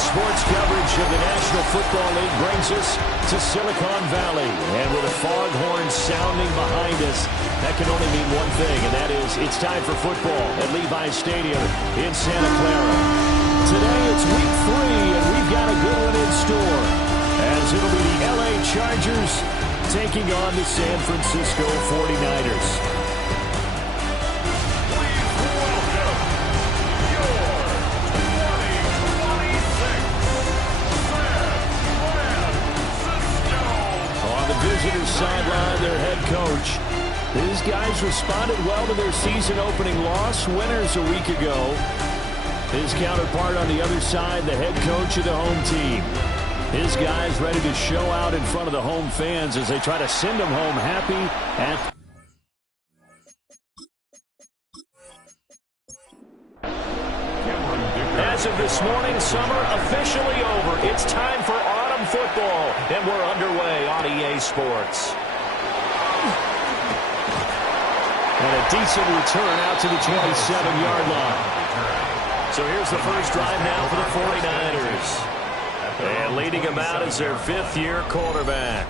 sports coverage of the National Football League brings us to Silicon Valley. And with a foghorn sounding behind us, that can only mean one thing, and that is it's time for football at Levi's Stadium in Santa Clara. Today it's week 3, and we've got a good one in store, as it'll be the LA Chargers taking on the San Francisco 49ers. Visitors sideline their head coach. These guys responded well to their season-opening loss. Winners a week ago. His counterpart on the other side, the head coach of the home team. His guys ready to show out in front of the home fans as they try to send them home happy. As of this morning, summer officially over. It's time for autumn football, and we're underway on EA Sports. And a decent return out to the 27-yard line. So here's the first drive now for the 49ers. And leading them out is their 5th-year quarterback.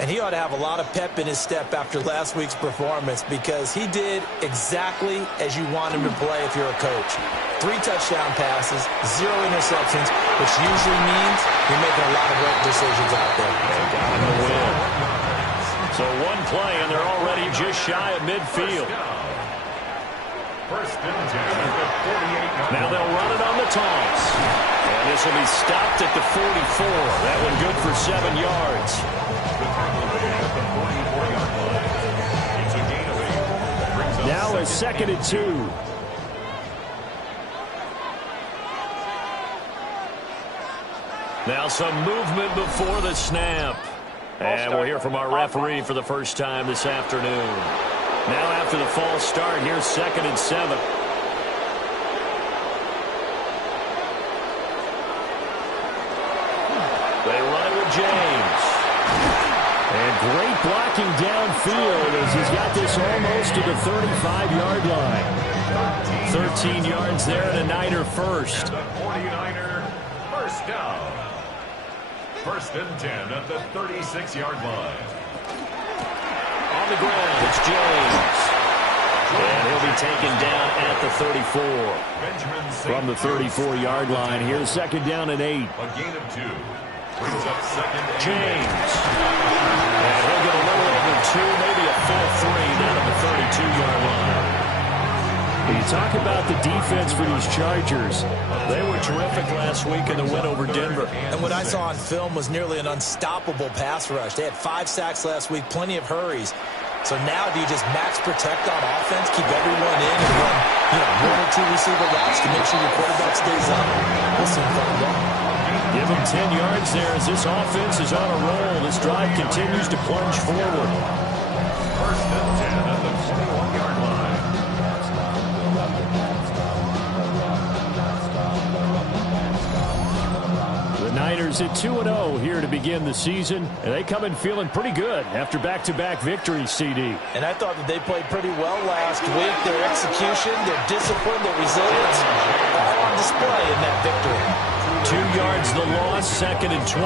And he ought to have a lot of pep in his step after last week's performance, because he did exactly as you want him to play if you're a coach. 3 touchdown passes, 0 interceptions, which usually means you're making a lot of great decisions out there. They got him to win. So one play, and they're already just shy of midfield. Now they'll run it on the toss. And this will be stopped at the 44. That one good for 7 yards. Now a 2nd and 2. Now some movement before the snap. And we'll hear from our referee for the first time this afternoon. Now after the false start, here's 2nd and 7. They run it with James. And great blocking downfield as he's got this almost to the 35-yard line. 13 yards there and a Niner first. And the 49er first down. 1st and 10 at the 36-yard line. On the ground, it's James. And he'll be taken down at the 34. From the 34-yard line, here's 2nd down and 8. A gain of 2. Brings up 2nd and James. And he'll get a little over 2, maybe a full 3 down at the 32-yard line. You talk about the defense for these Chargers. They were terrific last week in the win over Denver. And what I saw on film was nearly an unstoppable pass rush. They had 5 sacks last week, plenty of hurries. So now do you just max protect on offense, keep everyone in, and run 1 or 2 receiver routes to make sure your quarterback stays up? We'll soon find out. Give him 10 yards there as this offense is on a roll. This drive continues to plunge forward. 1st and 10 at the 21-yard line. The Niners at 2-0 here to begin the season. And they come in feeling pretty good after back-to-back victories, CD. And I thought that they played pretty well last week. Their execution, their discipline, their resilience, all on display in that victory. 2 yards the loss, 2nd and 12.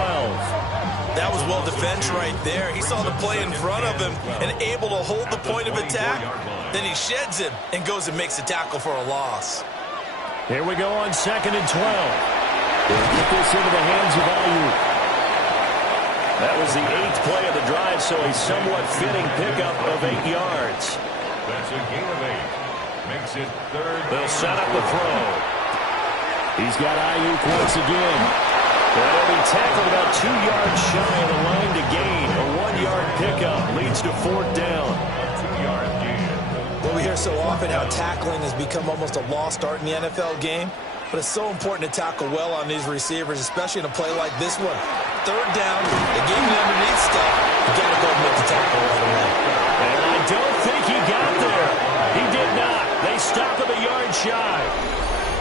That was well defense right there. He saw the play in front of him and able to hold the point of attack. Then he sheds him and goes and makes a tackle for a loss. Here we go on 2nd and 12. They'll get this into the hands of Ayuk. That was the 8th play of the drive, so a somewhat fitting pickup of 8 yards. That's a gain of 8. Makes it 3rd. They'll set up the throw. He's got Ayuk once again. That'll be tackled about 2 yards shy of the line to gain. A 1-yard pickup leads to 4th down. A 2-yard gain. Well, we hear so often how tackling has become almost a lost art in the NFL game. But it's so important to tackle well on these receivers, especially in a play like this one. 3rd down, they gave you underneath stuff. You got to go and make the tackle right away. And I don't think he got there. He did not. They stop him a yard shy.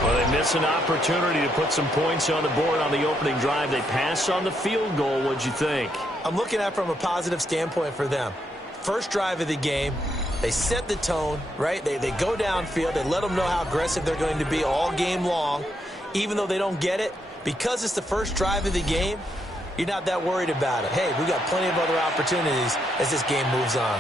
Well, they miss an opportunity to put some points on the board on the opening drive. They pass on the field goal. What'd you think? I'm looking at it from a positive standpoint for them. First drive of the game, they set the tone, right? They go downfield. They let them know how aggressive they're going to be all game long. Even though they don't get it, Because it's the first drive of the game, you're not that worried about it. Hey, we got plenty of other opportunities as this game moves on.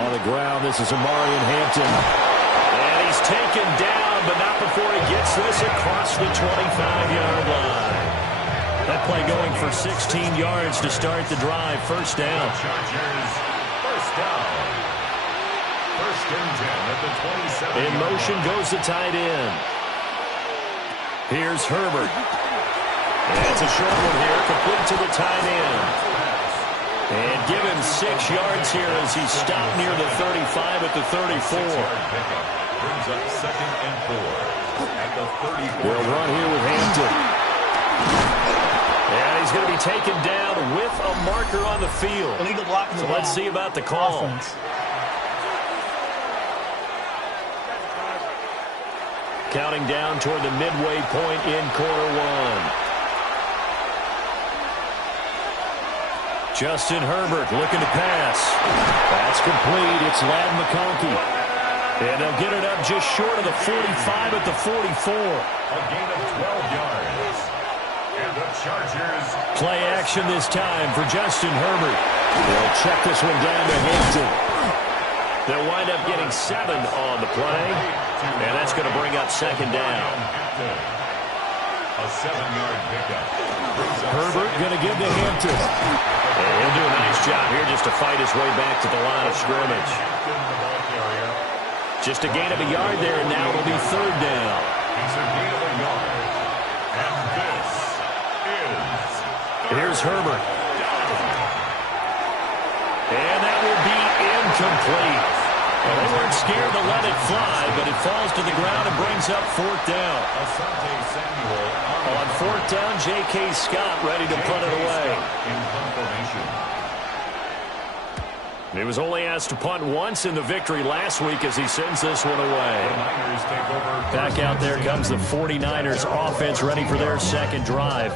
On the ground, this is Amarian Hampton. And he's taken down, but not before he gets this across the 25-yard line. That play going for 16 yards to start the drive. First down. Chargers, first down. First and 10 at the 27. In motion goes the tight end. Here's Herbert. And it's a short one here, complete to the tight end. And give him 6 yards here as he's stopped near the 35 at the 34. Brings up 2nd and 4 at the 34. We'll run here with Hampton. And he's going to be taken down with a marker on the field. Illegal blocking. So let's see about the call. Offense. Counting down toward the midway point in quarter one. Justin Herbert looking to pass. That's complete. It's Ladd McConkey. And they'll get it up just short of the 45 at the 44. A gain of 12 yards. And the Chargers. Play action this time for Justin Herbert. They'll check this one down to Hampton. They'll wind up getting 7 on the play. And that's going to bring up second down. A 7-yard pickup. Herbert going to give to Hampton. And he'll do a nice job here just to fight his way back to the line of scrimmage. Just a gain of a yard there, and now it'll be third down. It's a gain of a yard. And this is... Here's Herbert. And that will be incomplete. Well, they weren't scared to let it fly, but it falls to the ground and brings up fourth down. Asante Samuel On fourth down, J.K. Scott ready to punt it away. in punt formation. He was only asked to punt once in the victory last week as he sends this one away. The Niners take over. Back out there comes the 49ers offense ready for their second drive.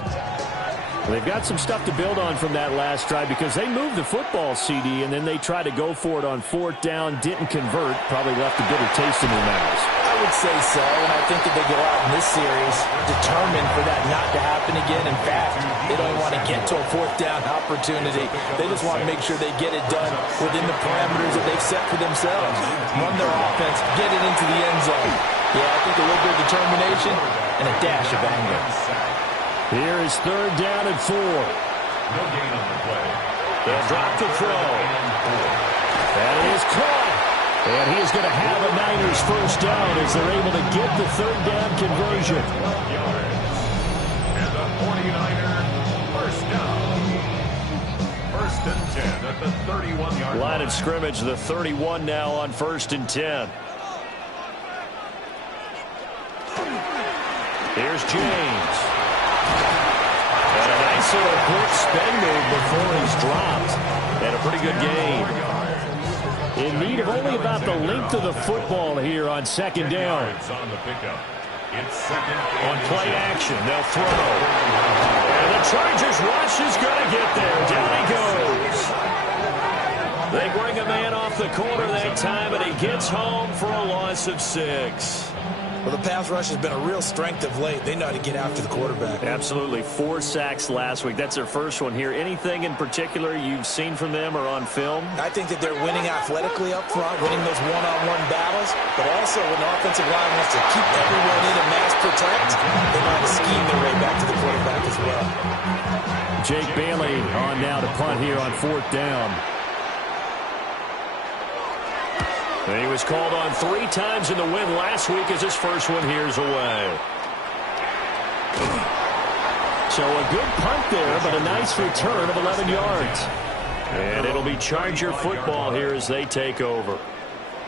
They've got some stuff to build on from that last drive because they moved the football, CD, and then they tried to go for it on fourth down, didn't convert, probably left a bitter taste in their mouths. I would say so, and I think that they go out in this series determined for that not to happen again. In fact, they don't want to get to a fourth down opportunity. They just want to make sure they get it done within the parameters that they've set for themselves. Run their offense, get it into the end zone. Yeah, I think a little bit of determination and a dash of anger. Here is third down and 4. No gain on the play. They'll drop the throw. That is caught. And he is going to have a Niners first down as they're able to get the third down conversion. And the 49er first down. First and 10 at the 31-yard line. Line of scrimmage, the 31 now on first and 10. Here's James. And a nice little quick spin move before he's dropped. And a pretty good gain. In need of only about the length of the football here on second down. On the pickup. It's second On play action, they'll throw. And the Chargers rush is going to get there. Down he goes. They bring a man off the corner that time, and he gets home for a loss of 6. Well, the pass rush has been a real strength of late. They know how to get after the quarterback. Absolutely. 4 sacks last week. That's their first one here. Anything in particular you've seen from them or on film? I think that they're winning athletically up front, winning those one-on-one battles, but also when the offensive line wants to keep everyone in and mass protect, they know how to scheme their way back to the quarterback as well. Jake Bailey on now to punt here on fourth down. And he was called on 3 times in the win last week as his first one here's away. So a good punt there, but a nice return of 11 yards. And it'll be Charger football here as they take over.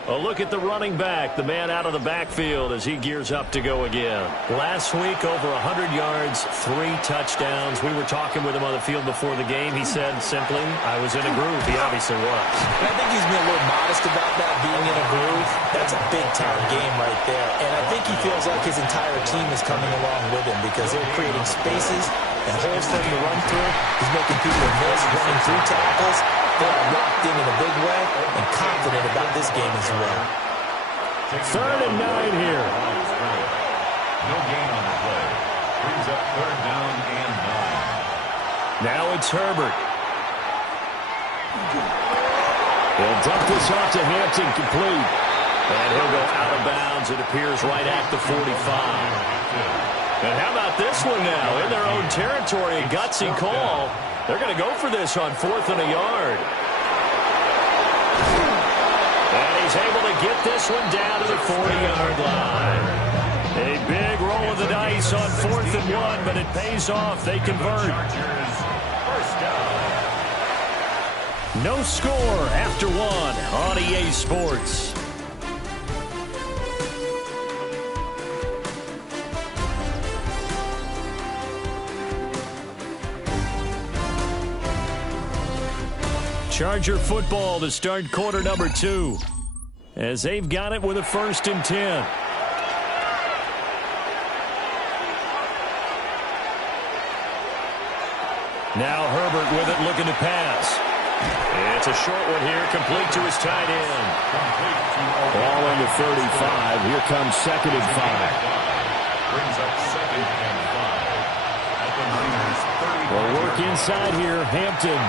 A look at the running back, the man out of the backfield as he gears up to go again. Last week, over 100 yards, 3 touchdowns. We were talking with him on the field before the game. He said simply, I was in a groove. He obviously was. And I think he's been a little modest about that, being in a groove. That's a big-time game right there. And I think he feels like his entire team is coming along with him because they're creating spaces and holes for him to run through. He's making people miss, running through tackles. They are locked in a big way and confident about this game as well. 3rd and 9 here. No gain on the play. Brings up 3rd down and 9. Now it's Herbert. He'll dump this off to Hampton, complete. And he'll go out of bounds. It appears right at the 45. And how about this one now? In their own territory, a gutsy call. They're going to go for this on 4th and a yard. And he's able to get this one down to the 40-yard line. A big roll of the dice on 4th and 1, but it pays off. They convert. No score after 1 on EA Sports. Charger football to start quarter number 2. As they've got it with a 1st and 10. Now Herbert with it, looking to pass. It's a short one here, complete to his tight end. Ball on the 35. Here comes 2nd and 5. Brings up 2nd and 5. At the Niners 30. Well, work inside here, Hampton.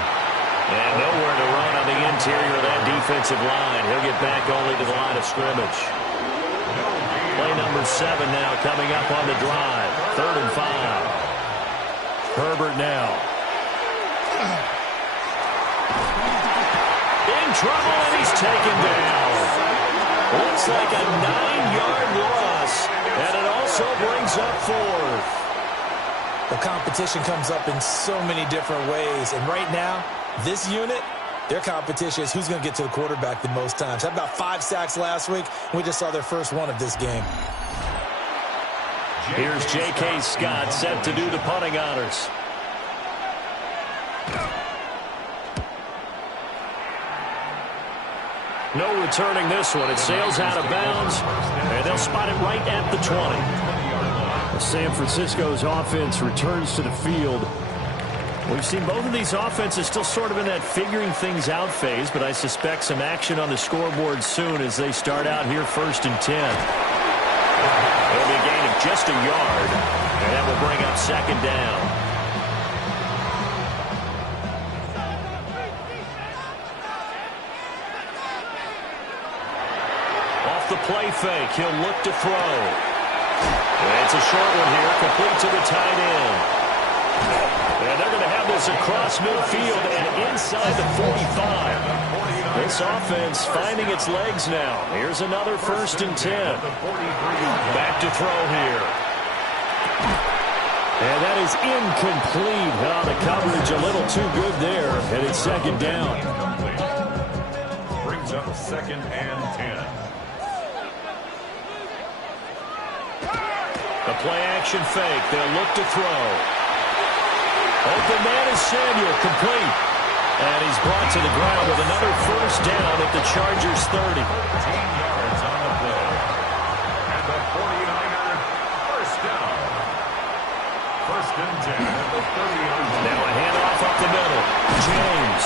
And nowhere to run on the interior of that defensive line. He'll get back only to the line of scrimmage. Play number 7 now coming up on the drive. 3rd and 5. Herbert now. In trouble, and he's taken down. Looks like a 9-yard loss, and it also brings up 4th. The competition comes up in so many different ways, and right now, this unit, their competition is who's going to get to the quarterback the most times. Had about 5 sacks last week, and we just saw their first one of this game. Here's J.K. Scott set to do the punting honors. No returning this one. It sails out of bounds, and they'll spot it right at the 20. San Francisco's offense returns to the field. We've seen both of these offenses still sort of in that figuring things out phase, but I suspect some action on the scoreboard soon as they start out here 1st and 10. It'll be a gain of just a yard, and that will bring up 2nd down. Off the play fake, he'll look to throw. It's a short one here, complete to the tight end. And they're going to have this across midfield and inside the 45. This offense finding its legs now. Here's another 1st and 10. Back to throw here. And that is incomplete. Oh, the coverage a little too good there. And it's 2nd down. Brings up 2nd and 10. The play action fake. They'll look to throw. Open man is Samuel, complete. And he's brought to the ground with another 1st down at the Chargers 30. 13 yards on the play. And the 49er 1st down. 1st and 10 at the 30-yard line. Now a handoff up the middle. James.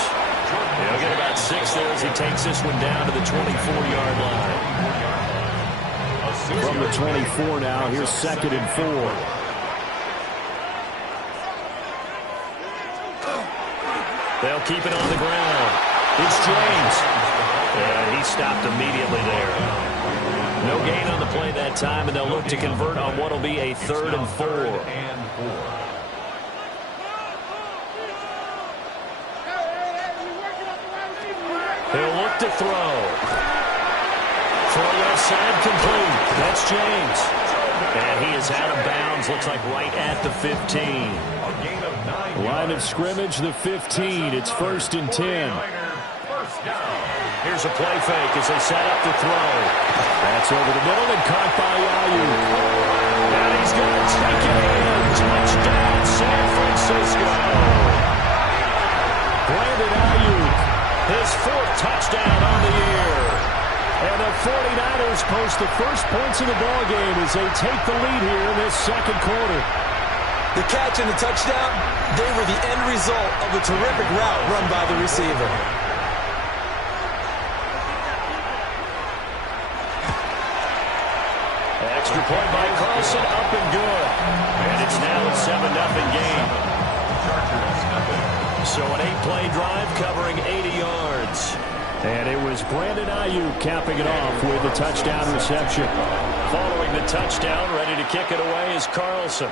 He'll get about 6 there as he takes this one down to the 24-yard line. From the 24 now, here's 2nd and 4. They'll keep it on the ground. It's James. And he stopped immediately there. No gain on the play that time, and they'll look to convert on what will be a 3rd and 4. He'll look to throw. Throw left side complete. That's James. And he is out of bounds. Looks like right at the 15. Line of scrimmage, the 15. It's 1st and 10. Here's a play fake as they set up to throw. That's over the middle and caught by Ayuk. And he's going to take it in. Touchdown, San Francisco. Brandon Ayuk, his 4th touchdown on the year. And the 49ers post the first points of the ballgame as they take the lead here in this 2nd quarter. The catch and the touchdown, they were the end result of a terrific route run by the receiver. Extra point by Carlson, up and good. And it's now a 7-0 game. So an 8-play drive covering 80 yards. And it was Brandon Ayuk capping it off with a touchdown reception. Following the touchdown, ready to kick it away is Carlson.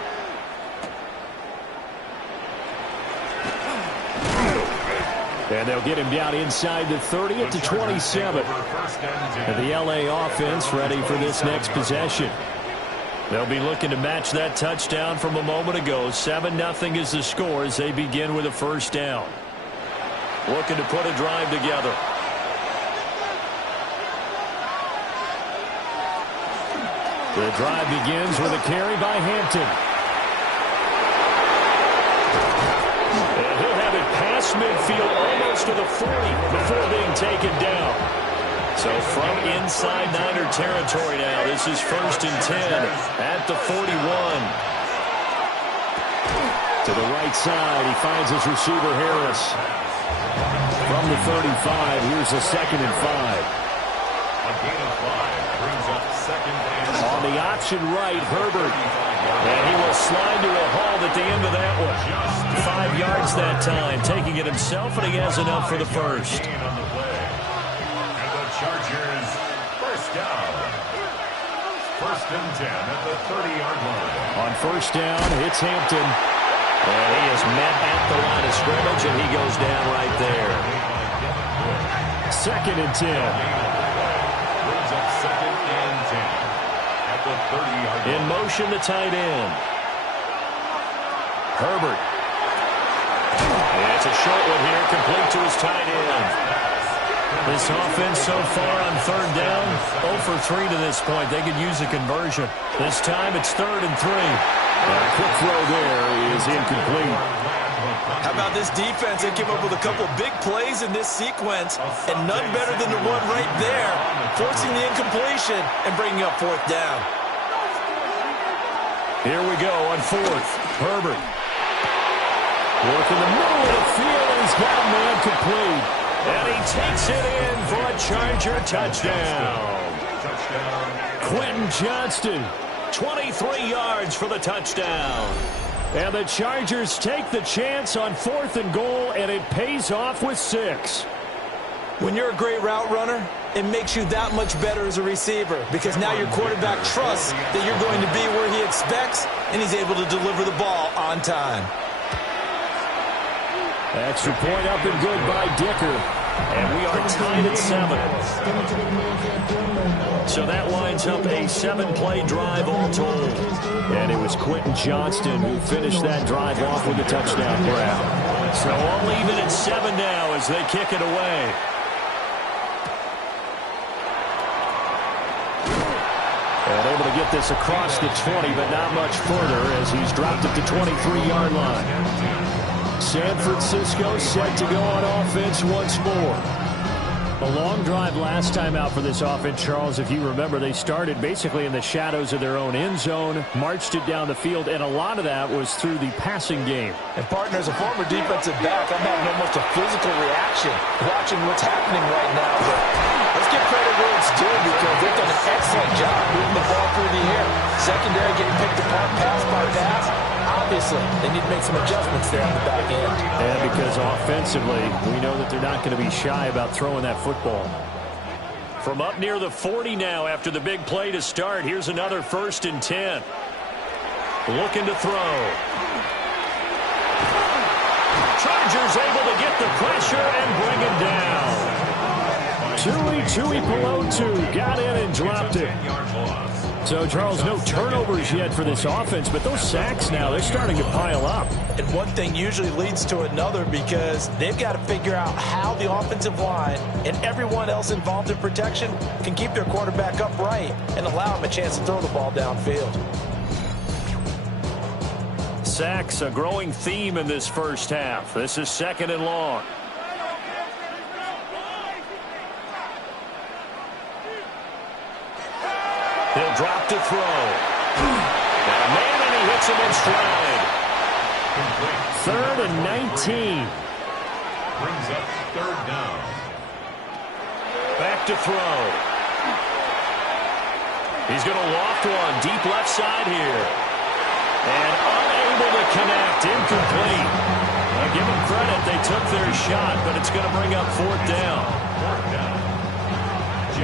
And they'll get him down inside the 30 at the 27. And the LA offense ready for this next possession. They'll be looking to match that touchdown from a moment ago. 7-0 is the score as they begin with a first down. Looking to put a drive together. The drive begins with a carry by Hampton. And he'll have it past midfield almost to the 40 before being taken down. So from inside Niner territory now, this is 1st and 10 at the 41. To the right side, he finds his receiver Harris. From the 35, here's a 2nd and 5. A gain of 5 brings up 2nd and 5. On the option right, Herbert. And he will slide to a halt at the end of that one. 5 yards that time, taking it himself, and he has enough for the first. On the play. And the Chargers, first down. 1st and 10 at the 30-yard line. On first down, it's Hampton. And he is met at the line of scrimmage, and he goes down right there. 2nd and 10. Brings up 2nd and 10 at the 30-yard line. In motion, the tight end. Herbert. And it's a short one here, complete to his tight end. This offense so far on 3rd down, 0 for 3 to this point. They could use a conversion. This time it's 3rd and 3. A quick throw there is incomplete. How about this defense? They came up with a couple big plays in this sequence, and none better than the one right there, forcing the incompletion and bringing up 4th down. Here we go on 4th. Herbert. Work in the middle of the field, and he's got a man complete. And he takes it in for a Charger touchdown. Quentin Johnston, 23 yards for the touchdown. And the Chargers take the chance on 4th and goal, and it pays off with 6. When you're a great route runner, it makes you that much better as a receiver because now your quarterback trusts that you're going to be where he expects, and he's able to deliver the ball on time. Extra point up and good by Dicker. And we are tied at 7. So that lines up a 7-play drive all told. And it was Quentin Johnston who finished that drive off with a touchdown grab. So all even at 7 now as they kick it away. And able to get this across the 20, but not much further as he's dropped it to 23-yard line. San Francisco set to go on offense once more. A long drive last time out for this offense, Charles. If you remember, they started basically in the shadows of their own end zone, marched it down the field, and a lot of that was through the passing game. And, partner, as a former defensive back, I'm having almost a physical reaction watching what's happening right now. But let's give credit where it's due because they've done an excellent job moving the ball through the air. Secondary getting picked apart pass by pass. Obviously, they need to make some adjustments there on the back end. And because offensively, we know that they're not going to be shy about throwing that football. From up near the 40 now after the big play to start, here's another 1st and 10. Looking to throw. Chargers able to get the pressure and bring him down. Tui Pelotu got in and dropped it. So, Charles, no turnovers yet for this offense, but those sacks now, they're starting to pile up. And one thing usually leads to another because they've got to figure out how the offensive line and everyone else involved in protection can keep their quarterback upright and allow him a chance to throw the ball downfield. Sacks, a growing theme in this first half. This is 2nd and long. He'll drop to throw. Got a man, and he hits him in stride. 3rd and 19. Brings up 3rd down. Back to throw. He's going to loft one deep left side here. And unable to connect. Incomplete. Now give them credit. They took their shot, but it's going to bring up fourth down.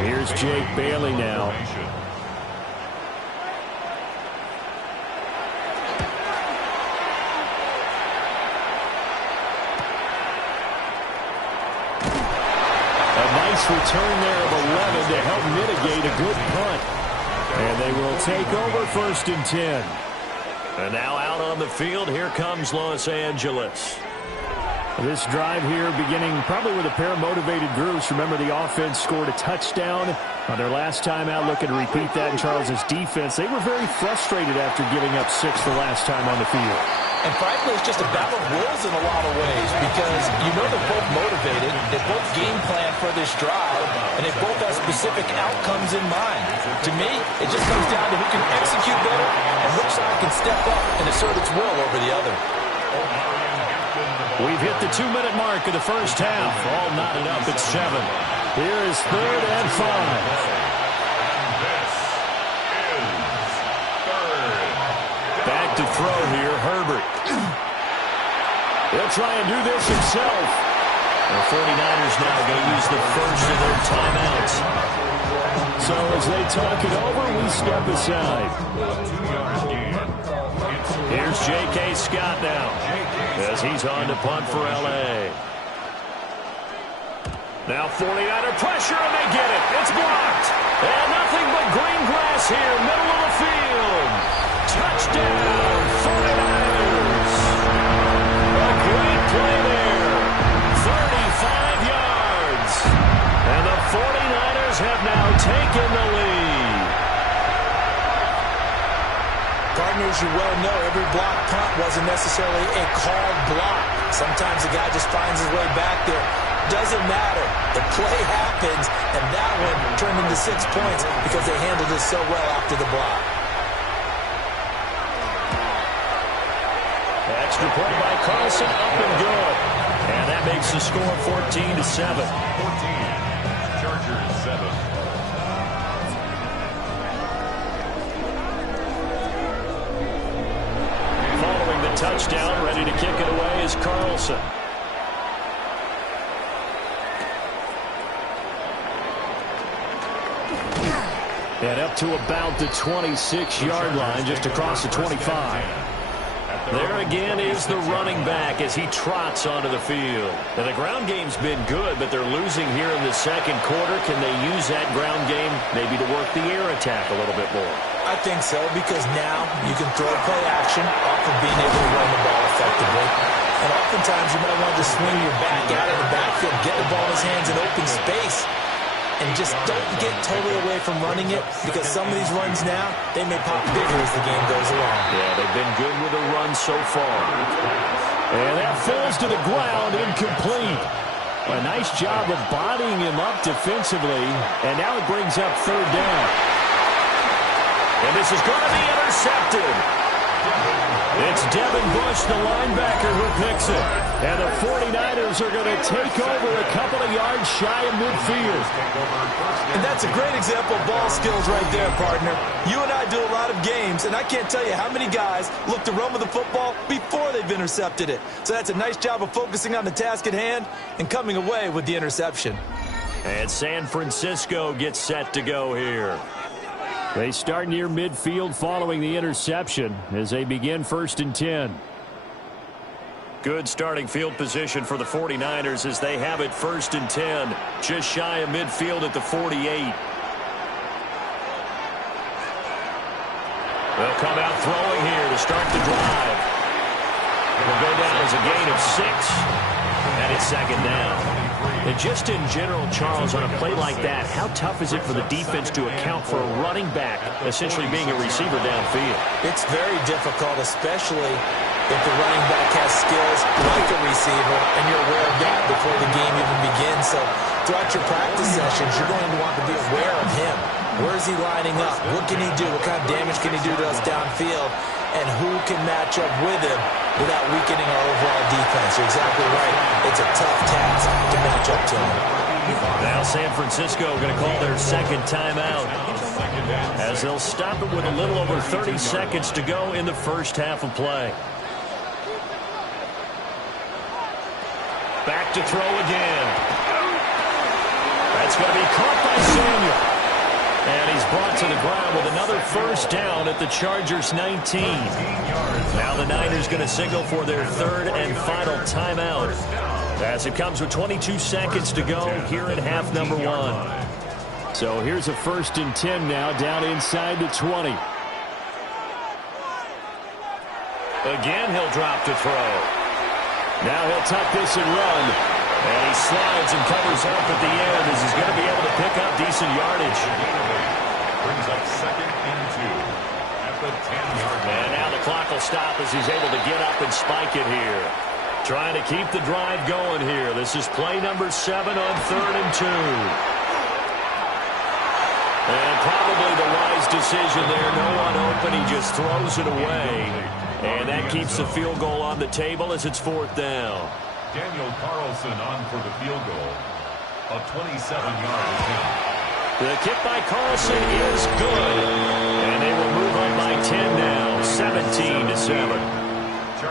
Here's Jake Bailey now. A nice return there of 11 to help mitigate a good punt. And they will take over 1st and 10. And now out on the field, here comes Los Angeles. This drive here beginning probably with a pair of motivated groups. Remember, the offense scored a touchdown on their last time out, looking to repeat that in Charles's defense. They were very frustrated after giving up 6 the last time on the field. And frankly, it's just a battle of wills in a lot of ways because you know they're both motivated, they both game plan for this drive, and they both have specific outcomes in mind. To me, it just comes down to who can execute better and which side can step up and assert its will over the other. We've hit the 2-minute mark of the first half. All knotted up at 7. Here is 3rd and 5. Back to throw here, Herbert. He'll try and do this himself. The 49ers now going to use the first of their timeouts. So as they talk it over, we step aside. Here's J.K. Scott now as he's on to punt for L.A. Now 49er pressure, and they get it. It's blocked. And nothing but green grass here, middle of the field. Touchdown, 49ers. A great play there. 35 yards. And the 49ers have now taken the lead. Partners, you well know every block punt wasn't necessarily a called block. Sometimes the guy just finds his way back there. Doesn't matter. The play happens, and that one turned into 6 points because they handled it so well after the block. Extra play by Carlson, up and good. And that makes the score 14-7. 14. Chargers 7. Following the touchdown, ready to kick it away is Carlson. And up to about the 26-yard line, just across the 25. There again is the running back as he trots onto the field. Now, the ground game's been good, but they're losing here in the second quarter. Can they use that ground game maybe to work the air attack a little bit more? I think so, because now you can throw play action off of being able to run the ball effectively. And oftentimes you might want to just swing your back out of the backfield, get the ball in his hands in open space, and just don't get totally away from running it, because some of these runs now, they may pop bigger as the game goes along. Yeah, they've been good with the run so far. And that falls to the ground, incomplete. A nice job of bodying him up defensively, and now it brings up 3rd down. And this is going to be intercepted. It's Devin Bush, the linebacker, who picks it. And the 49ers are going to take over a couple of yards shy of midfield. And that's a great example of ball skills right there, partner. You and I do a lot of games, and I can't tell you how many guys look to run with the football before they've intercepted it. So that's a nice job of focusing on the task at hand and coming away with the interception. And San Francisco gets set to go here. They start near midfield following the interception as they begin 1st and 10. Good starting field position for the 49ers as they have it 1st and 10, just shy of midfield at the 48. They'll come out throwing here to start the drive. It'll go down as a gain of 6, and it's 2nd down. And just in general, Charles, on a play like that, how tough is it for the defense to account for a running back essentially being a receiver downfield? It's very difficult, especially if the running back has skills like a receiver, and you're aware of that before the game even begins. So throughout your practice sessions, you're going to want to be aware of him. Where is he lining up? What can he do? What kind of damage can he do to us downfield? And who can match up with him without weakening our overall defense? You're exactly right. It's a tough task to match up to him. Now San Francisco going to call their second timeout, as they'll stop it with a little over 30 seconds to go in the first half of play. Back to throw again. That's going to be caught by Samuel. And he's brought to the ground with another first down at the Chargers' 19. Now the Niners going to signal for their third and final timeout, as it comes with 22 seconds to go here in half number one. So here's a 1st and 10 now, down inside the 20. Again, he'll drop to throw. Now he'll tuck this and run. And he slides and covers up at the end, as he's going to be able to pick up decent yardage. Brings up 2nd and 2 at the 10-yard line. And now the clock will stop as he's able to get up and spike it here. Trying to keep the drive going here. This is play number 7 on 3rd and 2. And probably the wise decision there. No one open. He just throws it away. And that keeps the field goal on the table as it's 4th down. Daniel Carlson on for the field goal. A 27-yard attempt. The kick by Carlson is good. And they will move on by 10 now, 17-7.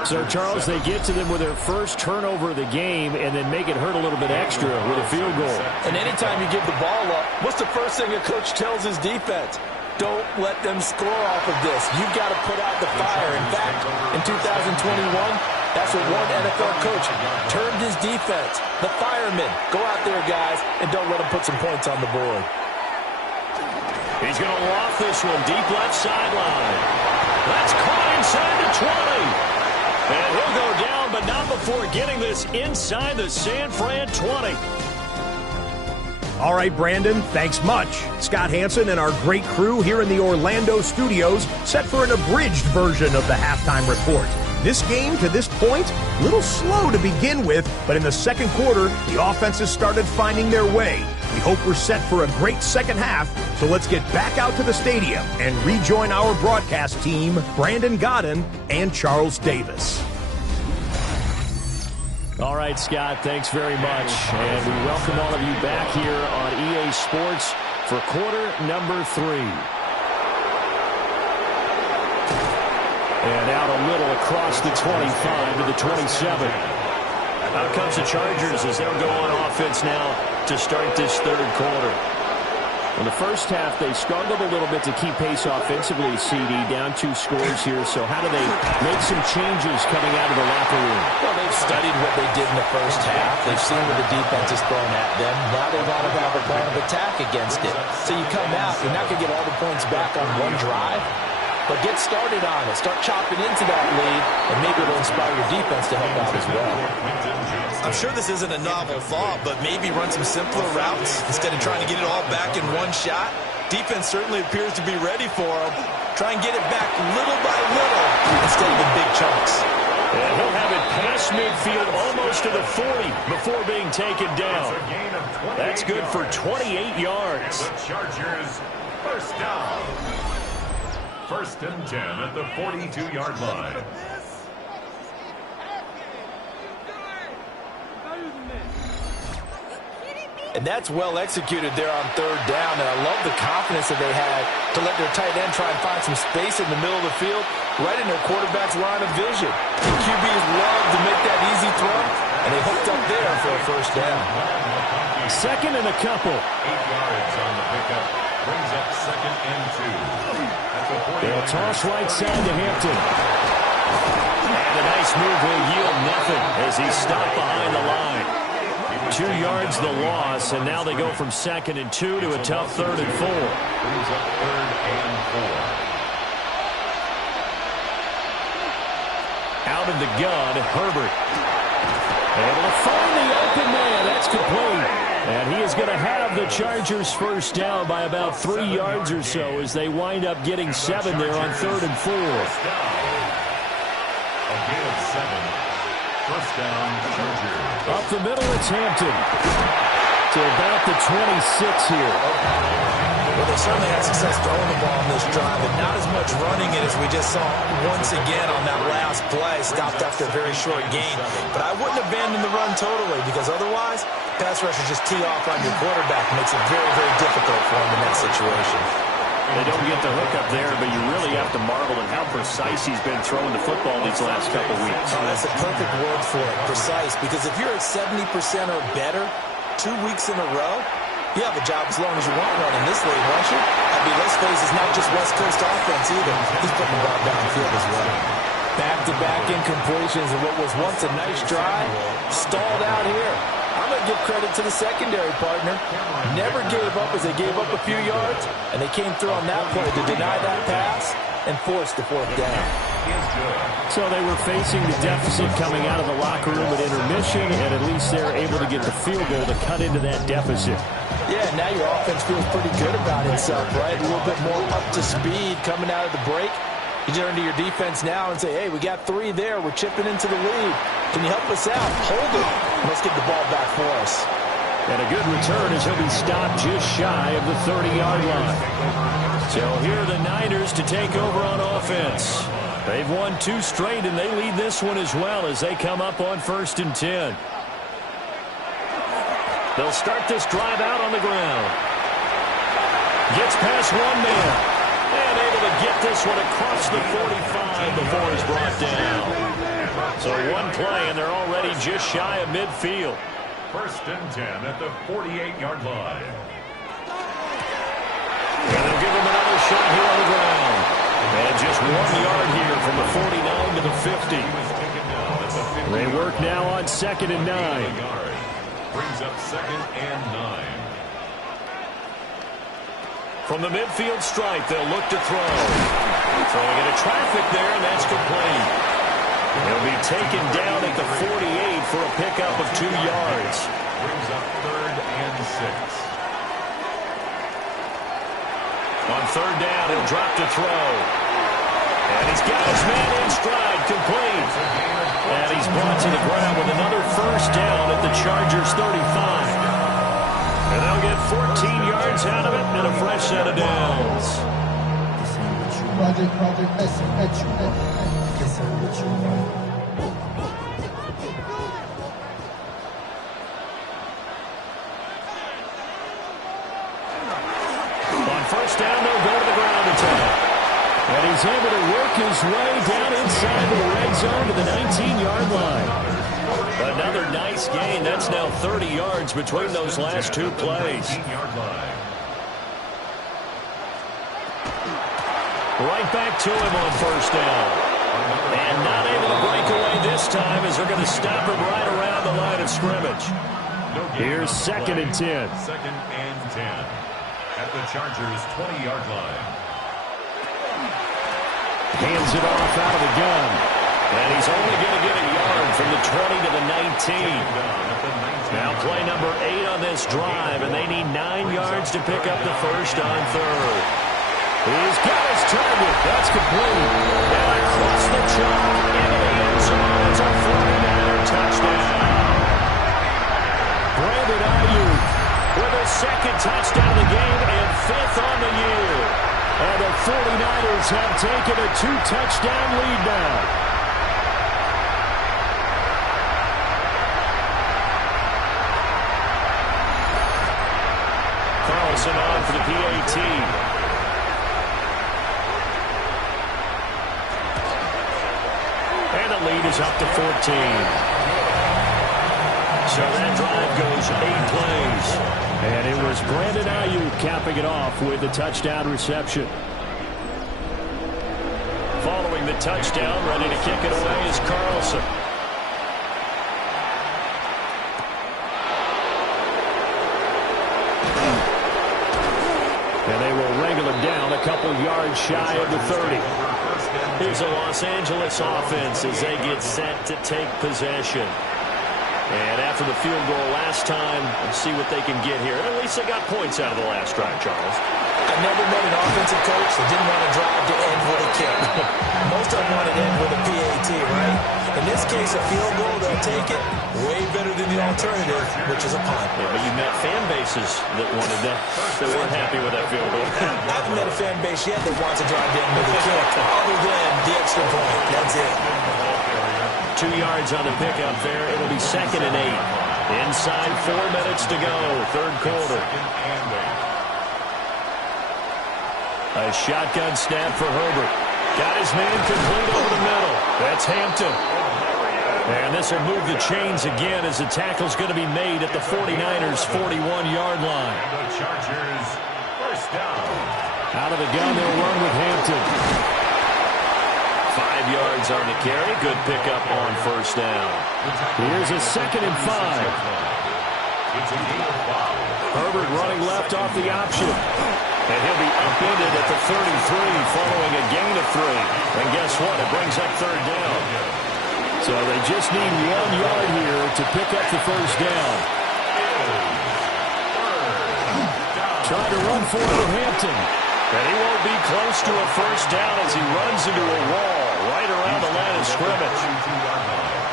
So, Charles, they get to them with their first turnover of the game and then make it hurt a little bit extra with a field goal. And anytime you give the ball up, what's the first thing a coach tells his defense? Don't let them score off of this. You've got to put out the fire. In fact, in 2021, that's what one NFL coach termed his defense. The firemen. Go out there, guys, and don't let them put some points on the board. He's going to loft this one deep left sideline. That's caught inside the 20. And he'll go down, but not before getting this inside the San Fran 20. All right, Brandon, thanks much. Scott Hansen and our great crew here in the Orlando studios set for an abridged version of the halftime report. This game, to this point, a little slow to begin with, but in the second quarter, the offenses started finding their way. We hope we're set for a great second half, so let's get back out to the stadium and rejoin our broadcast team, Brandon Godden and Charles Davis. All right, Scott, thanks very much. And we welcome all of you back here on EA Sports for quarter number 3. And out a little across the 25 to the 27. Out comes the Chargers as they'll go on offense now to start this third quarter. In the first half, they struggled a little bit to keep pace offensively, CD, down 2 scores here. So how do they make some changes coming out of the locker room? Well, they've studied what they did in the first half. They've seen what the defense has thrown at them. Now they want to have a plan of attack against it. So you come out, you're not going to get all the points back on one drive, but get started on it. Start chopping into that lead, and maybe it'll inspire your defense to help out as well. I'm sure this isn't a novel thought, but maybe run some simpler routes instead of trying to get it all back in one shot. Defense certainly appears to be ready for them. Try and get it back little by little instead of in big chunks. And he'll have it past midfield almost to the 40 before being taken down. That's good for 28 yards. The Chargers, first down. 1st and 10 at the 42-yard line. And that's well executed there on 3rd down. And I love the confidence that they had to let their tight end try and find some space in the middle of the field, right in their quarterback's line of vision. The QBs love to make that easy throw, and they hooked up there for a first down. Second and a couple. 8 yards on the pickup. Brings up 2nd and 2. They'll toss right side to Hampton. And a nice move will yield nothing as he's stopped behind the line. 2 yards the loss, and now they go from 2nd and 2 to a tough 3rd and 4. Brings up 3rd and 4. Out of the gun, Herbert. Able to find the open man. That's complete. And he is going to have the Chargers first down by about 3 yards or so as they wind up getting 7 there on 3rd and 4. A gain of 7. First down, Chargers. Up the middle, it's Hampton. To about the 26 here. Well, they certainly had success throwing the ball on this drive, and not as much running it as we just saw once again on that last play, stopped after a very short gain. But I wouldn't abandon the run totally, because otherwise, pass rushers just tee off on your quarterback. It makes it very, very difficult for him in that situation. They don't get the hook up there, but you really have to marvel at how precise he's been throwing the football these last couple weeks. Oh, that's a perfect word for it, precise, because if you're at 70% or better 2 weeks in a row, you have a job as long as you want one in this league, won't you? I mean, let's face it, it's not just West Coast offense either. He's putting the ball downfield as well. Back-to-back incompletions, and what was once a nice drive stalled out here. I'm going to give credit to the secondary partner. Never gave up as they gave up a few yards, and they came through on that play to deny that pass and force the fourth down. So they were facing the deficit coming out of the locker room at intermission, and at least they're able to get the field goal to cut into that deficit. Yeah, now your offense feels pretty good about itself, right? A little bit more up to speed coming out of the break. You turn to your defense now and say, hey, we got 3 there. We're chipping into the lead. Can you help us out? Hold it. Let's get the ball back for us. And a good return as he'll be stopped just shy of the 30-yard line. So here are the Niners to take over on offense. They've won 2 straight, and they lead this one as well as they come up on 1st and 10. They'll start this drive out on the ground. Gets past one man. And able to get this one across the 45 before he's brought down. So one play, and they're already just shy of midfield. 1st and 10 at the 48-yard line. And they'll give him another shot here on the ground. And just 1 yard here from the 49 to the 50. They work now on 2nd and 9. Brings up 2nd and 9. From the midfield stripe, they'll look to throw. Throwing into traffic there, and that's complete. He'll be taken down at the 48 for a pickup of 2 yards. Brings up 3rd and 6. On 3rd down, he'll drop to throw. And he's got his man in stride, complete. And he's brought to the ground with another 1st down at the Chargers' 35. And they'll get 14 yards out of it and a fresh set of downs. On 1st down, they'll go to the ground attack. And he's able to work his way down inside the red zone to the 19-yard line. Another nice gain. That's now 30 yards between those last 2 plays. Right back to him on 1st down. And not able to break away this time as they're going to stop him right around the line of scrimmage. Here's 2nd and 10. 2nd and 10 at the Chargers' 20-yard line. Hands it off out of the gun. And he's only going to get a yard from the 20 to the 19. Now play number 8 on this drive, and they need 9 yards to pick up the 1st on 3rd. He's got his target. That's complete. And across the chalk into the end zone. It's a 49er touchdown. Brandon Ayuk with a 2nd touchdown of the game and 5th on the year. And the 49ers have taken a 2-touchdown lead now. Carlson on for the PAT. And the lead is up to 14. So that drive goes 8 plays. And it was Brandon Ayuk capping it off with the touchdown reception. Following the touchdown, ready to kick it away is Carlson. And they will wrangle him down a couple yards shy of the 30. Here's a Los Angeles offense as they get set to take possession. And after the field goal last time, let's see what they can get here. At least they got points out of the last drive, Charles. I never met an offensive coach that didn't want to drive to end with a kick. Most of them want to end with a PAT, right? In this case, a field goal, they'll take it. Way better than the alternative, which is a punt. Yeah, but you met fan bases that wanted that, that weren't happy with that field goal. I haven't met a fan base yet that wants to drive to end with a kick, other than the extra point. That's it. 2 yards on the pickup there. It'll be 2nd and 8. Inside 4 minutes to go, third quarter. A shotgun snap for Herbert. Got his man complete over the middle. That's Hampton. And this will move the chains again as the tackle's going to be made at the 49ers' 41-yard line. The Chargers, first down. Out of the gun, they'll run with Hampton. 5 yards on the carry. Good pickup on first down. Here's a 2nd and 5. It's a gain of 5. Herbert running left off the option. And he'll be upended at the 33 following a gain of 3. And guess what? It brings up third down. So they just need 1 yard here to pick up the first down. Try to run for it with Hampton. And he won't be close to a first down as he runs into a wall right around the line of scrimmage.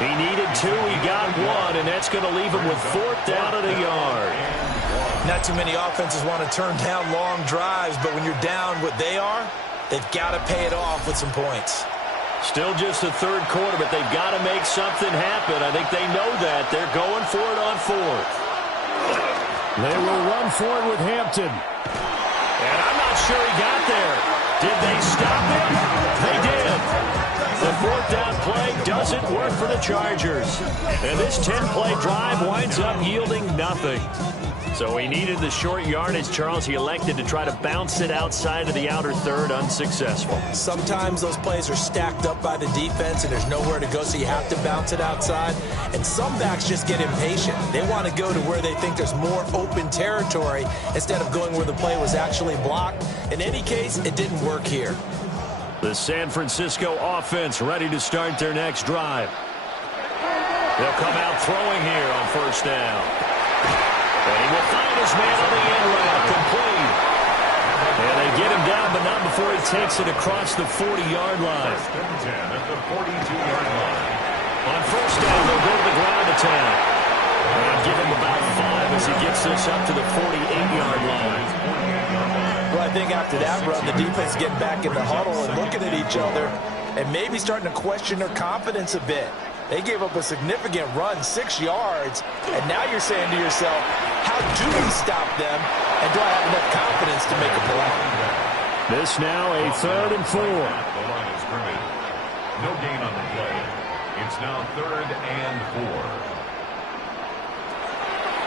He needed 2, he got 1, and that's going to leave him with 4th down at a yard. Not too many offenses want to turn down long drives, but when you're down what they are, they've got to pay it off with some points. Still just the third quarter, but they've got to make something happen. I think they know that. They're going for it on 4th. They will run for it with Hampton. And I'm not sure he got there. Did they stop him? They did. The 4th down play doesn't work for the Chargers. And this 10-play drive winds up yielding nothing. So he needed the short yardage, Charles. He elected to try to bounce it outside of the outer third, unsuccessful. Sometimes those plays are stacked up by the defense and there's nowhere to go, so you have to bounce it outside. And some backs just get impatient. They want to go to where they think there's more open territory instead of going where the play was actually blocked. In any case, it didn't work here. The San Francisco offense ready to start their next drive. They'll come out throwing here on first down. And he will find his man on the end route, complete. And they get him down, but not before he takes it across the 40-yard line. First and 10 at the 42-yard line. On first down, they'll go to the ground attack. And give him about 5 as he gets this up to the 48-yard line. Well, I think after that run, the defense getting back in the huddle and looking at each other and maybe starting to question their confidence a bit. They gave up a significant run, 6 yards, and now you're saying to yourself, how do we stop them, and do I have enough confidence to make a play? This now a 3rd and 4. The line is scrimmage. No gain on the play. It's now 3rd and 4.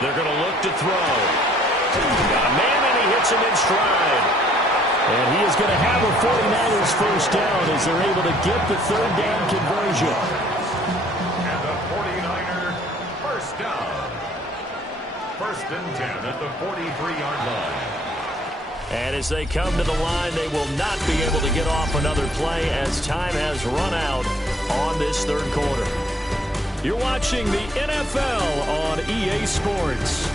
They're going to look to throw. Got a man, and he hits him in stride. And he is going to have a 49ers first down as they're able to get the 3rd down conversion. And the 49ers first down. First and 10 at the 43-yard line. And as they come to the line, they will not be able to get off another play as time has run out on this third quarter. You're watching the NFL on EA Sports.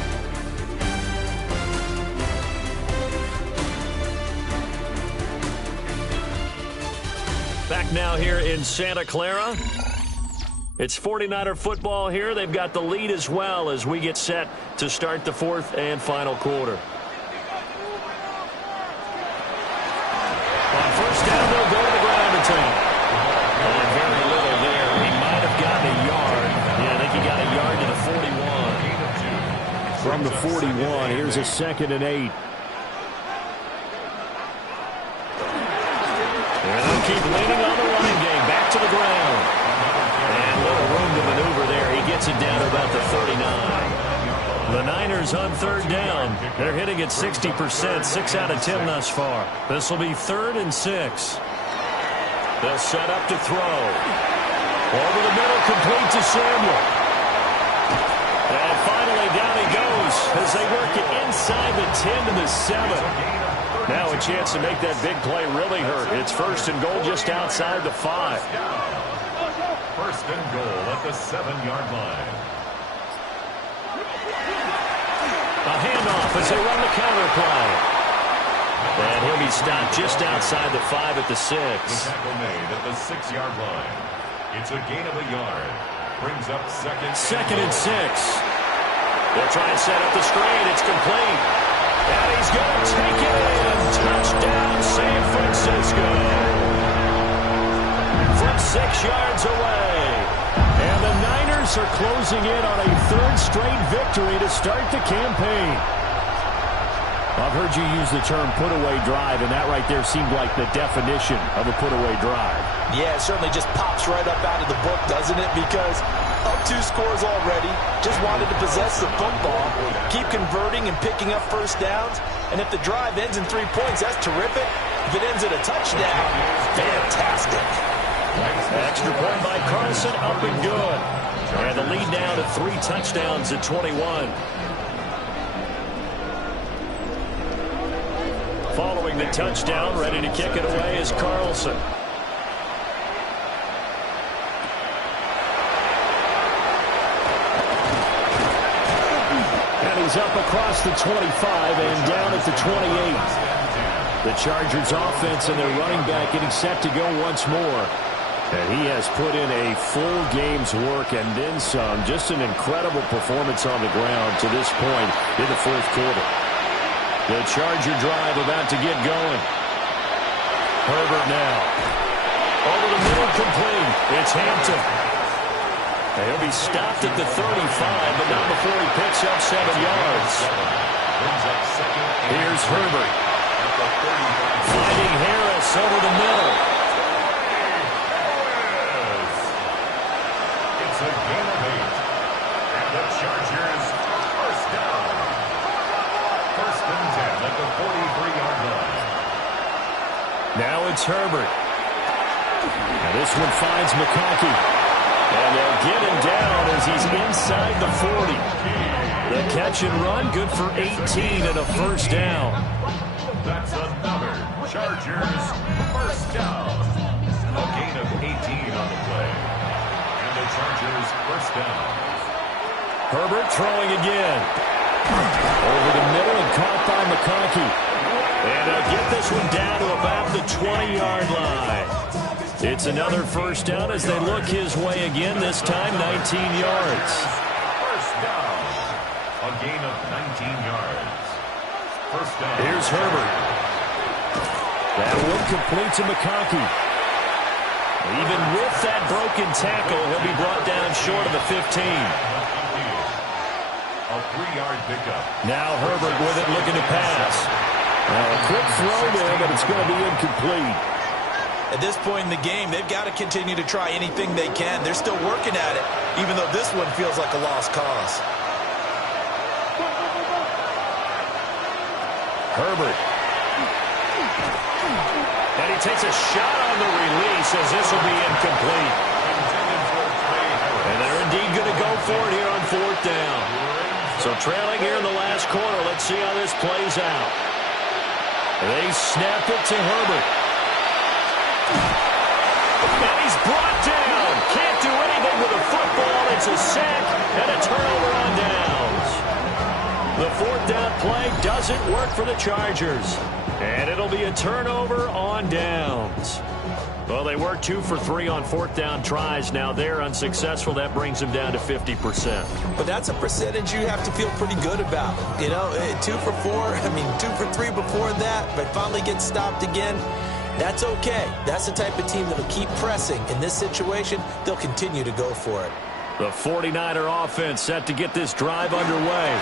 Back now here in Santa Clara. It's 49er football here. They've got the lead as well as we get set to start the 4th and final quarter. On first down, they'll go to the ground attack. And very little there. He might have gotten a yard. Yeah, I think he got a yard to the 41. From the 41, here's a 2nd and 8. And they'll keep leaning on the running game. Back to the ground. And little room to maneuver there. He gets it down to about the 39. The Niners on 3rd down. They're hitting at 60%, 6 out of 10 thus far. This will be 3rd and 6. They'll set up to throw. Over the middle, complete to Samuel. And finally down he goes as they work it inside the 10 to the 7. Now a chance to make that big play really hurt. It's 1st and goal just outside the 5. First and goal at the 7-yard line. A handoff as they run the counter play. And he'll be stopped just outside the 5 at the 6. The tackle made at the 6-yard line. It's a gain of a yard. Brings up second and 6. They'll try and set up the screen. It's complete. And he's going to take it in. Touchdown, San Francisco. From 6 yards away. And the Niners are closing in on a 3rd straight victory to start the campaign. I've heard you use the term put-away drive, and that right there seemed like the definition of a put-away drive. Yeah, it certainly just pops right up out of the book, doesn't it? Because up 2 scores already, just wanted to possess the football, keep converting and picking up first downs. And if the drive ends in 3 points, that's terrific. If it ends in a touchdown, fantastic. Extra point by Carlson, up and good. And the lead now to 3 touchdowns at 21. Following the touchdown, ready to kick it away is Carlson. And he's up across the 25 and down at the 28. The Chargers offense and their running back getting set to go once more. And he has put in a full game's work and then some. Just an incredible performance on the ground to this point in the 4th quarter. The Charger drive about to get going. Herbert now. Over the middle, complete. It's Hampton. And he'll be stopped at the 35, but not before he picks up 7 yards. Here's Herbert. Finding Harris over the middle. It's a gain of 8. And the Chargers first down. First and 10 at the 43-yard line. Now it's Herbert. Now this one finds McConkey. And they'll get him down as he's inside the 40. The catch and run, good for 18 and a first down. That's another Chargers first down. A gain of 18 on the play. And the Chargers first down. Herbert throwing again. Over the middle and caught by McConkey. And they'll get this one down to about the 20-yard line. It's another first down as they look his way again, this time 19 yards. First down. A gain of 19 yards. First down. Here's Herbert. That one complete to McConkey. Even with that broken tackle, he'll be brought down short of the 15. A 3-yard pickup. Now Herbert with it, looking to pass. Now a quick throw there, but it's going to be incomplete. At this point in the game, they've got to continue to try anything they can. They're still working at it, even though this one feels like a lost cause. Herbert. And he takes a shot on the release as this will be incomplete. And they're indeed going to go for it here on 4th down. So trailing here in the last quarter, let's see how this plays out. They snap it to Herbert. And he's brought down. Can't do anything with the football. It's a sack and a turnover on downs. The 4th down play doesn't work for the Chargers. And it'll be a turnover on downs. Well, they were 2 for 3 on 4th down tries. Now they're unsuccessful. That brings them down to 50%. But that's a percentage you have to feel pretty good about. You know, 2 for 4, 2 for 3 before that, but finally get stopped again. That's okay. That's the type of team that'll keep pressing. In this situation, they'll continue to go for it. The 49er offense set to get this drive underway.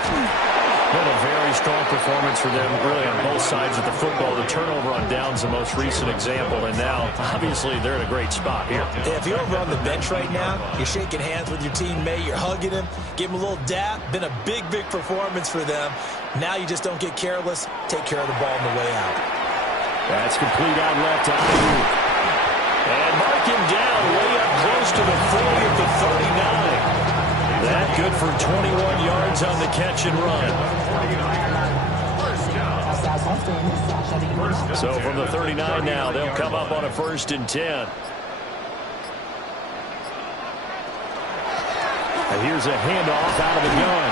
What a very strong performance for them, really, on both sides of the football. The turnover on downs, the most recent example, and now, obviously, they're in a great spot here. Yeah, if you're over on the bench right now, you're shaking hands with your teammate, you're hugging him, give him a little dap. Been a big, big performance for them. Now you just don't get careless. Take care of the ball on the way out. That's complete out left to Ayuk. And mark him down way up close to the 40 at the 39. That good for 21 yards on the catch and run. So from the 39 now, they'll come up on a 1st and 10. And here's a handoff out of the gun.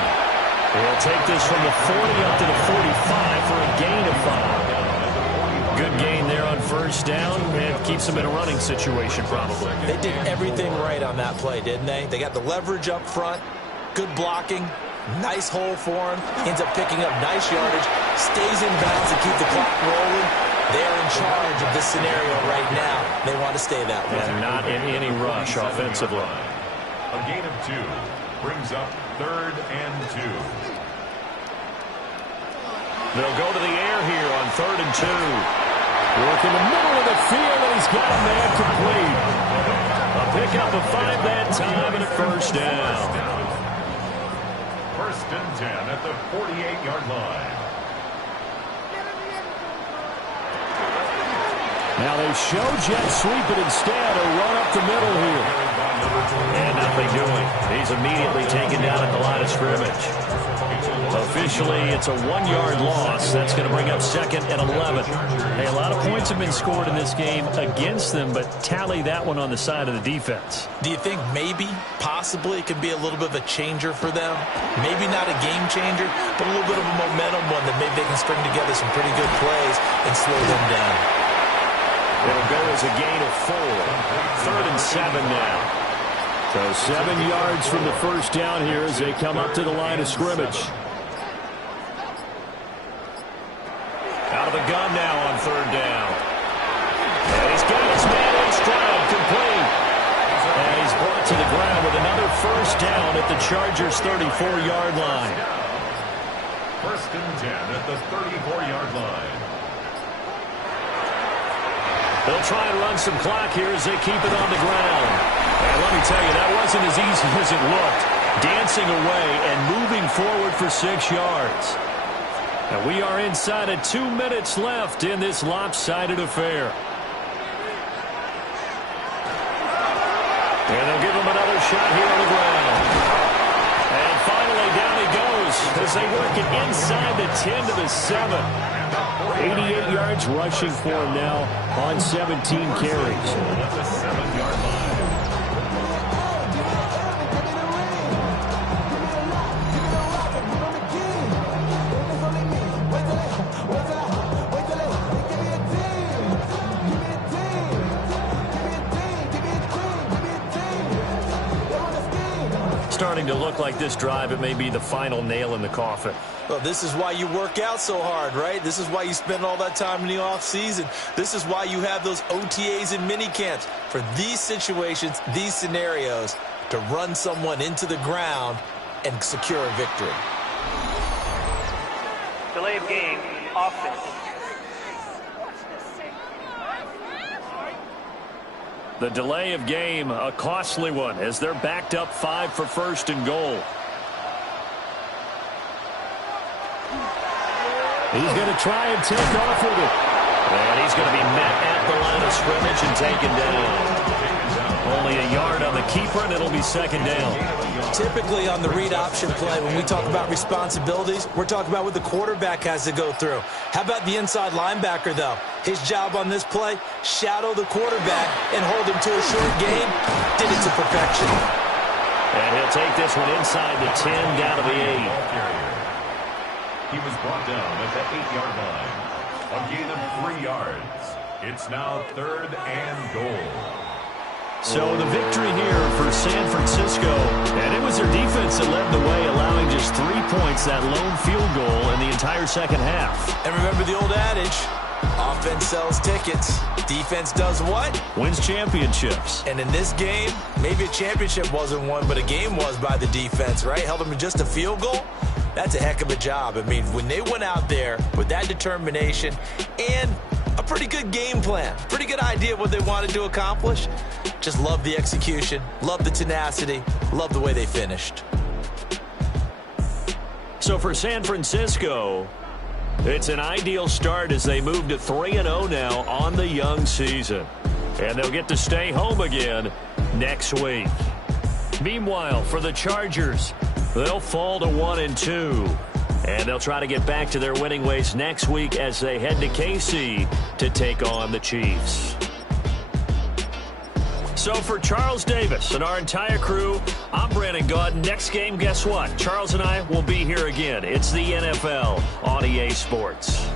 He'll take this from the 40 up to the 45 for a gain of 5. Good gain there on first down, and keeps them in a running situation probably. They did everything right on that play, didn't they? They got the leverage up front, good blocking, nice hole for him, ends up picking up nice yardage, stays in bounds to keep the clock rolling. They're in charge of this scenario right now. They want to stay that way. And not in any rush offensively. A gain of 2 brings up 3rd and 2. They'll go to the air here on 3rd and 2. Work in the middle of the field, and he's got a man complete. A pickup of 5 that time and a first down. 1st and 10 at the 48-yard line. Now they show jet sweep, but instead a run up the middle here. And nothing doing. He's immediately taken down at the line of scrimmage. Officially, it's a 1-yard loss. That's going to bring up 2nd and 11. Hey, a lot of points have been scored in this game against them, but tally that one on the side of the defense. Do you think maybe, possibly, it could be a little bit of a changer for them? Maybe not a game changer, but a little bit of a momentum one that maybe they can string together some pretty good plays and slow them down. It'll go as a gain of 4. 3rd and 7 now. So 7 yards from the first down here as they come up to the line of scrimmage. Out of the gun now on 3rd down. And he's got his man in stride, complete. And he's brought to the ground with another first down at the Chargers' 34-yard line. 1st and 10 at the 34-yard line. They'll try and run some clock here as they keep it on the ground. And let me tell you, that wasn't as easy as it looked. Dancing away and moving forward for 6 yards. And we are inside of 2 minutes left in this lopsided affair. And they'll give him another shot here on the ground. And finally, down he goes as they work it inside the 10 to the 7. 88 yards rushing for him now on 17 carries. At the 7-yard line. Starting to look like this drive, it may be the final nail in the coffin. Well, this is why you work out so hard, right? This is why you spend all that time in the offseason. This is why you have those OTAs and mini camps for these situations, these scenarios, to run someone into the ground and secure a victory. Delay of game, offense. The delay of game, a costly one, as they're backed up 5 for 1st and goal. He's going to try and take off with it. And he's going to be met at the line of scrimmage and taken down. Only a yard on the keeper, and it'll be 2nd down. Typically on the read option play, when we talk about responsibilities, we're talking about what the quarterback has to go through. How about the inside linebacker, though? His job on this play, shadow the quarterback and hold him to a short gain. Did it to perfection. And he'll take this one inside the 10, down to the 8. He was brought down at the 8-yard line. A gain of 3 yards. It's now 3rd and goal. So the victory here for San Francisco, and it was their defense that led the way, allowing just 3 points, that lone field goal in the entire second half. And remember the old adage, offense sells tickets, defense does what? Wins championships. And in this game, maybe a championship wasn't won, but a game was by the defense, right? Held them to just a field goal. That's a heck of a job. I mean, when they went out there with that determination and a pretty good game plan, pretty good idea of what they wanted to accomplish, just love the execution, love the tenacity, love the way they finished. So for San Francisco, it's an ideal start as they move to 3-0 now on the young season. And they'll get to stay home again next week. Meanwhile, for the Chargers, they'll fall to 1-2. And they'll try to get back to their winning ways next week as they head to KC to take on the Chiefs. So for Charles Davis and our entire crew, I'm Brandon Gaudin. Next game, guess what? Charles and I will be here again. It's the NFL on EA Sports.